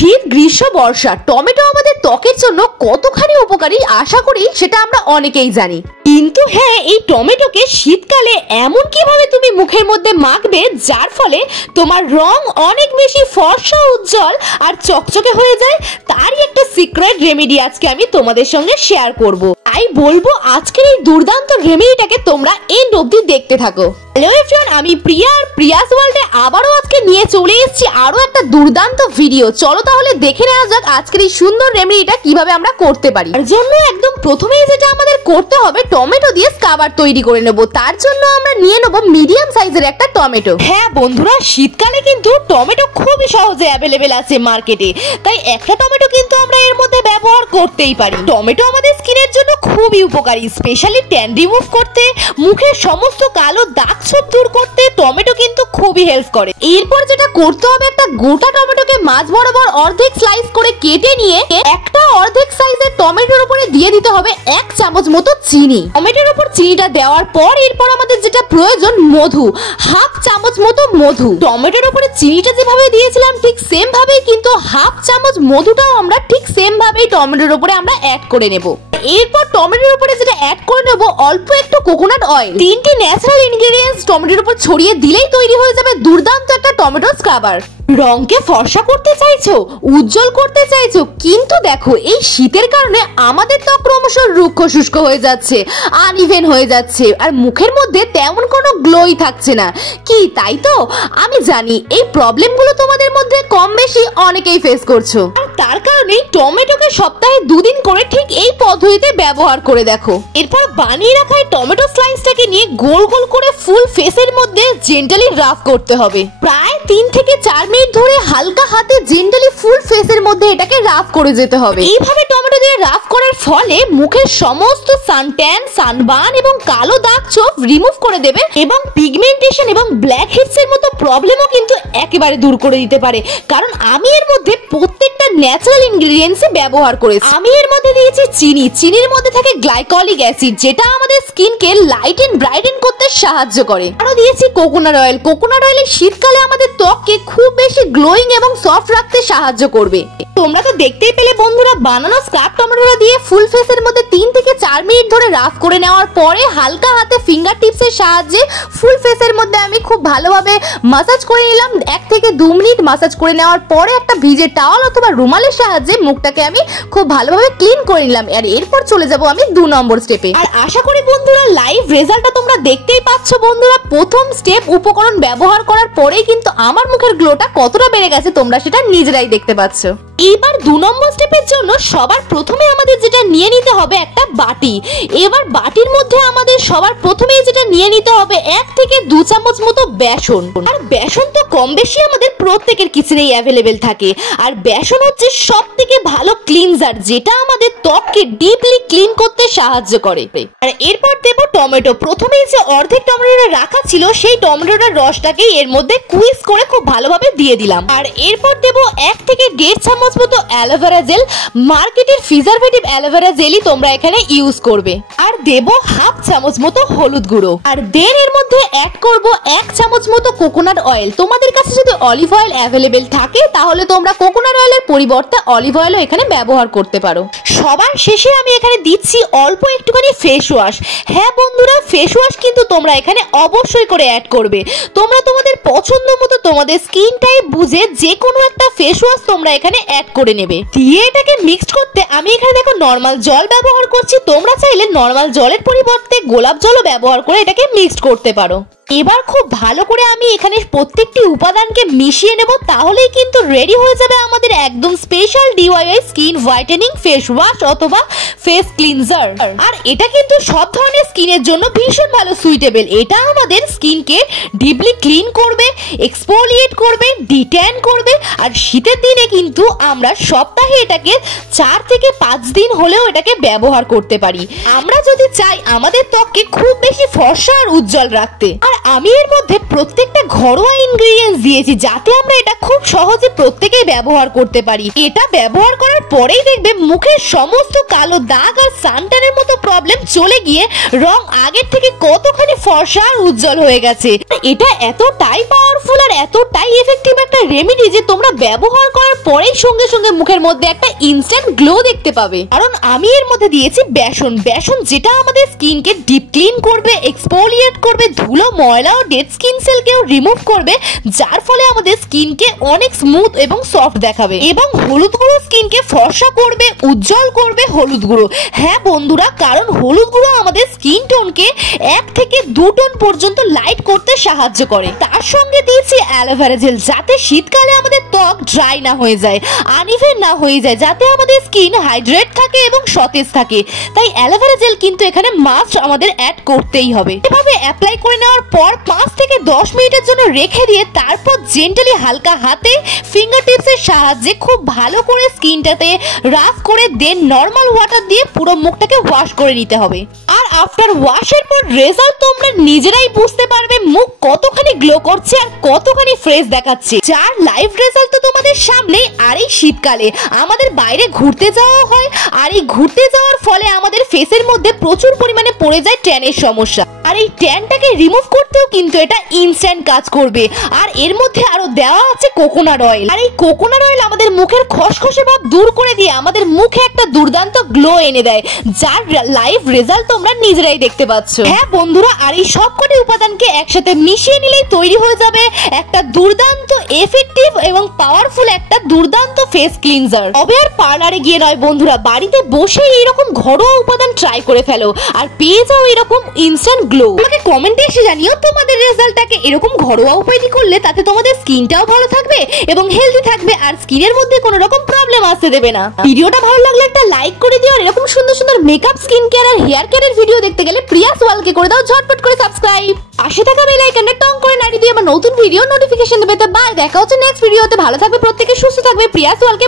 শীত গ্রীষ্ম বর্ষা টমেটো আমাদের ত্বকের জন্য কতখানি উপকারী আশা করি সেটা আমরা অনেকেই জানি। কিন্তু হ্যাঁ, এই টমেটোকে শীতকালে এমন কিভাবে তুমি মুখের মধ্যে মাখবে যার ফলে তোমার রং অনেক বেশি ফর্সা, উজ্জ্বল আর চকচকে হয়ে যায়, তারই একটা সিক্রেট রেমেডি আজকে আমি তোমাদের সঙ্গে শেয়ার করব। তাই বলবো আজকের এই দুর্দান্ত রেমেডিটাকে তোমরা এন্ড অবধি দেখতে থাকো। হ্যালো এভরিওয়ান, আমি প্রিয়া আর প্রিয়াস ওয়ার্ল্ডে আবারও আজকে নিয়ে চলে এসেছি আরো একটা দুর্দান্ত ভিডিও। চলো তাহলে দেখে নেওয়া যাক আজকের এই সুন্দর রেমেডিটা কিভাবে আমরা করতে পারি। তার জন্য একদম প্রথমেই যেটা আমাদের করতে হবে, টমেটো দিয়ে স্ক্রাবার তৈরি করে নেব। তার জন্য আমরা নিয়ে নেব মিডিয়াম সাইজের একটা টমেটো। হ্যাঁ বন্ধুরা, শীতকালে কিন্তু টমেটো খুবই সহজে অ্যাভেলেবেল আছে মার্কেটে, তাই একটা টমেটো কিন্তু আমরা এর মধ্যে ব্যবহার করতেই পারি। টমেটো আমাদের স্কিনের জন্য খুবই উপকারী, স্পেশালি ট্যান রিমুভ করতে, মুখের সমস্ত কালো দাগ ছোপ দূর করতে টমেটো কিন্তু খুবই হেল্প করে। এরপর যেটা করতে হবে, একটা গোটা টমেটোকে মাঝ বরাবর অর্ধেক স্লাইস করে কেটে নিয়ে একটা অর্ধেক সাইজের টমেটোর উপরে দিয়ে দিতে হবে 1 চামচ মতো চিনি। টমেটোর উপর চিনিটা দেওয়ার পর এরপর আমাদের যেটা প্রয়োজন, মধু, 1/2 চামচ মতো মধু। টমেটোর উপরে চিনিটা যেভাবে দিয়েছিলাম ঠিক সেম ভাবেই কিন্তু 1/2 চামচ মধুটাও আমরা ঠিক সেম ভাবেই টমেটোর উপরে আমরা অ্যাড করে নেব। এরপর টমেটোর উপরে যেটা অ্যাড করে নেব অল্প একটু কোকোনাট অয়েল। 3টি ন্যাচারাল ইনগ্রেডিয়েন্টস টমেটোর উপর ছড়িয়ে দিলেই তৈরি হয়ে যাবে দুর্দান্ত একটা টমেটো স্ক্রাবার। রংকে ফর্সা করতে চাইছো, উজ্জ্বল করতে চাইছো, কিন্তু দেখো এই শীতের কারণে আমাদের ত্বক ক্রমশ রুক্ষ শুষ্ক হয়ে যাচ্ছে, আনইভেন হয়ে যাচ্ছে, আর মুখের মধ্যে তেমন কোনো গ্লোই থাকছে না। কি তাই তো? আমি জানি এই প্রবলেমগুলো তোমাদের মধ্যে কম বেশি অনেকেই ফেস করছো, আর তার কারণেই টমেটোকে সপ্তাহে 2 দিন করে ঠিক এই পদ্ধতিতে ব্যবহার করে দেখো। এরপর বানিয়ে রাখা এই টমেটো স্লাইসটাকে নিয়ে গোল গোল করে ফুল ফেসের মধ্যে জেন্টালি রাফ করতে হবে। প্রায় 3 থেকে 4 মিনিট ধরে হালকা হাতে জেন্টালি ফুল ফেসের মধ্যে এটাকে রাফ করে যেতে হবে। এইভাবে টমেটো দিয়ে রাফ করার ফলে মুখের সমস্ত সানট্যান, সানবার্ন এবং কালো দাগ ছোপ রিমুভ করে দেবে, এবং পিগমেন্টেশন এবং ব্ল্যাক হেডস এর মতো প্রবলেমও কিন্তু একেবারে দূর করে দিতে পারে। কারণ আমি এর মধ্যে প্রত্যেকটা ন্যাচারাল ইনগ্রেডিয়েন্টস ব্যবহার করেছি। আমি এর মধ্যে দিয়েছি চিনি, চিনির মধ্যে থাকে গ্লাইকলিক অ্যাসিড যেটা আমাদের স্কিনকে লাইট এন্ড ব্রাইটেন করতে সাহায্য করে। আরো দিয়েছি কোকোনাট অয়েল। কোকোনাট অয়েল শীতকালে আমাদের ত্বককে খুব বেশি গ্লোয়িং এবং সফট রাখতে সাহায্য করবে। তোমরা তো দেখতেই পেলে বন্ধুরা, বানানো স্ক্রাব টমেটো দিয়ে ফুল ফেসের মধ্যে 3 থেকে 4 মিনিট ধরে রাফ করে নেওয়ার পরে হালকা হাতে ফিঙ্গার টিপসের সাহায্যে ফুল ফেসের মধ্যে আমি খুব ভালোভাবে মাসাজ করে নিলাম। 1 থেকে 2 মিনিট মাসাজ করে নেওয়ার পরে একটা ভিজে টাওয়াল অথবা রুমালের সাহায্যে মুখটাকে আমি খুব ভালোভাবে ক্লিন করে নিলাম। আর এরপর চলে যাব আমি 2 নম্বর স্টেপে। আর আশা করি বন্ধুরা লাইভ রেজাল্টটা তোমরা দেখতেই পাচ্ছ। বন্ধুরা, প্রথম স্টেপ উপকরণ ব্যবহার করার পরেই কিন্তু আমার মুখের গ্লোটা কতটা বেড়ে গেছে তোমরা সেটা নিজেরাই দেখতে পাচ্ছ। এবার 2 নম্বর স্টেপের জন্য সবার প্রথমে আমাদের যেটা নিয়ে নিতে হবে একটা বাটি। এবার বাটির মধ্যে আমাদের সবার প্রথমে যেটা নিয়ে নিতে হবে 1 থেকে 2 চামচ মতো বেসন। আর বেসন তো কম বেশি আমাদের প্রত্যেকের কিচেনেই অ্যাভেলেবেল থাকে, আর বেসন হচ্ছে সবথেকে ভালো ক্লিনজার যেটা আমাদের ত্বককে ডিপলি ক্লিন করতে সাহায্য করে। আর এরপর দেব টমেটো। প্রথমেই যে অর্ধেক টমেটোটা রাখা ছিল সেই টমেটোটার রসটাকে এর মধ্যে কুইজ করে খুব ভালোভাবে দিয়ে দিলাম। আর এরপর দেব 1 থেকে 1.5 চামচ মতো অ্যালোভেরা জেল। মার্কেটের প্রিজারভেটিভ অ্যালোভেরা জেলই তোমরা এখানে ইউজ করবে। আর দেব 1/2 চামচ মতো হলুদ গুঁড়ো। আর দেন এর মধ্যে অ্যাড করব 1 চামচ মতো কোকোনাট অয়েল। তোমাদের কাছে যদি অলিভ অয়েল অ্যাভেলেবেল থাকে তাহলে তোমরা কোকোনাট অয়েলের পরিবর্তে অলিভ অয়েলও এখানে ব্যবহার করতে পারো। সবার শেষে আমি এখানে দিচ্ছি অল্প একটুখানি ফেস ওয়াশ। হ্যাঁ বন্ধুরা, ফেস ওয়াশ কিন্তু তোমরা এখানে অবশ্যই করে অ্যাড করবে। তোমরা তোমাদের পছন্দ মতো তোমাদের স্কিন টাইপ বুঝে যে কোনো একটা ফেস ওয়াশ তোমরা এখানে অ্যাড করে নেবে। দিয়ে এটাকে মিক্সড করতে আমি এখানে দেখো নরমাল জল ব্যবহার করছি। তোমরা চাইলে নরমাল জলের পরিবর্তে গোলাপ জলও ব্যবহার করে এটাকে মিক্সড করতে পারো। এবার খুব ভালো করে আমি এখানে প্রত্যেকটি উপাদানকে মিশিয়ে নেব, তাহলেই কিন্তু রেডি হয়ে যাবে আমাদের একদম special DIY skin whitening face wash অথবা ফেস ক্লিনজার। আর এটা কিন্তু সব ধরনের স্কিনের জন্য ভীষণ ভালো সুইটেবল। এটা আমাদের স্কিনকে ডিপলি ক্লিন করবে, এক্সফোলিয়েট করবে, ডিট্যান করবে। আর শীতের দিনে কিন্তু আমরা সপ্তাহে এটাকে 4 থেকে 5 দিন হলেও এটাকে ব্যবহার করতে পারি, আমরা যদি চাই আমাদের ত্বককে খুব বেশি ফর্সা আর উজ্জ্বল রাখতে। আর আমি এর মধ্যে প্রত্যেকটা ঘরোয়া ইনগ্রেডিয়েন্টস দিয়েছি যাতে আমরা এটা খুব সহজে প্রত্যেকেই ব্যবহার করতে পারি। এটা ব্যবহার করার পরেই দেখবে মুখের সমস্ত কালো দাগ আর সানট্যানের মতো প্রবলেম চলে গিয়ে রং আগের থেকে কতখানি ফর্সা আর উজ্জ্বল হয়ে গেছে। এটা এতটাই পাওয়ারফুল আর এতটাই এফেক্টিভ একটা রেমেডি যে তোমরা ব্যবহার করার পরেই সঙ্গে সঙ্গে মুখের মধ্যে একটা ইনস্ট্যান্ট গ্লো দেখতে পাবে। কারণ আমি এর মধ্যে দিয়েছি বেসন, যেটা আমাদের স্কিনকে ডিপ ক্লিন করবে, এক্সফোলিয়েট করবে, ধুলো ময়লা ও ডেড স্কিন সেলকেও রিমুভ করবে, যার ফলে আমাদের স্কিনকে অনেক স্মুথ এবং সফট দেখাবে। এবং হলুদ গুঁড়ো স্কিনকে ফর্সা করবে, উজ্জ্বল করবে হলুদ গুঁড়ো। হ্যাঁ বন্ধুরা, কারণ হলুদ গুঁড়ো আমাদের স্কিন টোনকে 1 থেকে 2 টোন পর্যন্ত লাইট করতে সাহায্য করে। তার সঙ্গে দিয়েছি অ্যালোভেরা জেল, যাতে শীতকালে আমাদের ত্বক ড্রাই না হয়ে যায়, আনইভেন না হয়ে যায়, যাতে আমাদের স্কিন হাইড্রেট থাকে এবং সতেজ থাকে। তাই অ্যালোভেরা জেল কিন্তু এখানে মাস্ট আমাদের অ্যাড করতেই হবে। এভাবে অ্যাপ্লাই করে নেওয়ার পর 5 থেকে 10 মিনিটের জন্য রেখে দিয়ে তারপর জেন্টালি হালকা হাতে ফিঙ্গার টিপসের সাহায্যে খুব ভালো করে স্কিনটাতে রাফ করে দেন নর্মাল ওয়াটার দিয়ে পুরো মুখটাকে ওয়াশ করে নিতে হবে। আর আফটার ওয়াশের পর রেজাল্ট তোমরা নিজেরাই বুঝতে পারবে মুখ কতখানি গ্লো করছে আর কতখানি ফ্রেশ দেখাচ্ছে, যার লাইভ রেজাল্ট তো তোমাদের সামনে। আর এই শীতকালে আমাদের বাইরে ঘুরতে যাওয়া হয়, আর এই ঘুরতে যাওয়ার ফলে আমাদের ফেসের মধ্যে প্রচুর পরিমাণে পড়ে যায় ট্যানের সমস্যা। আর এই ট্যানটাকে রিমুভ করতেও কিন্তু এটা ইনস্ট্যান্ট কাজ করবে। আর এর মধ্যে আরো দেওয়া আছে কোকোনাট অয়েল। আর এই কোকোনাট অয়েল আমাদের মুখের খসখসে ভাব দূর করে দিয়ে আমাদের মুখে একটা দুর্দান্ত গ্লো এনে দেয়, যার লাইভ রেজাল্ট তোমরা নিজেরাই দেখতে পাচ্ছ। হ্যাঁ বন্ধুরা, আর এই সবকটি উপাদানকে একসাথে মিশিয়ে নিলেই তৈরি হয়ে যাবে একটা দুর্দান্ত এফেক্টিভ এবং পাওয়ারফুল একটা দুর্দান্ত ফেস ক্লিনজার। তবে আর পার্লারে গিয়ে নয় বন্ধুরা, বাড়িতে বসে এইরকম ঘরোয়া উপাদান ট্রাই করে ফেলো আর পেয়ে যাও এরকম ইনস্ট্যান্ট গ্লো। আমাকে কমেন্টে এসে জানিও তোমাদের রেজাল্টটাকে। এরকম ঘরোয়া উপায় করলে তাতে তোমাদের স্কিনটাও ভালো থাকবে এবং হেলদি থাকবে, আর স্কিনের মধ্যে কোনো রকম প্রবলেম আসতে দেবে না। ভিডিওটা ভালো লাগলে একটা লাইক করে দিও। আর এরকম সুন্দর সুন্দর মেকআপ, স্কিন কেয়ার আর হেয়ার কেয়ারের ভিডিও দেখতে গেলে প্রিয়াস ওয়ালকে করে দাও ঝটপট করে সাবস্ক্রাইব। পাশে থাকা বেল আইকনটা টং করে নাড়িয়ে দিয়ে আমার নতুন ভিডিও নোটিফিকেশন দেবে। বাই, দেখা হচ্ছে নেক্সট ভিডিওতে। ভালো থাকবে প্রত্যেকে, সুস্থ থাকবে। প্রিয়াস ওয়ালকে।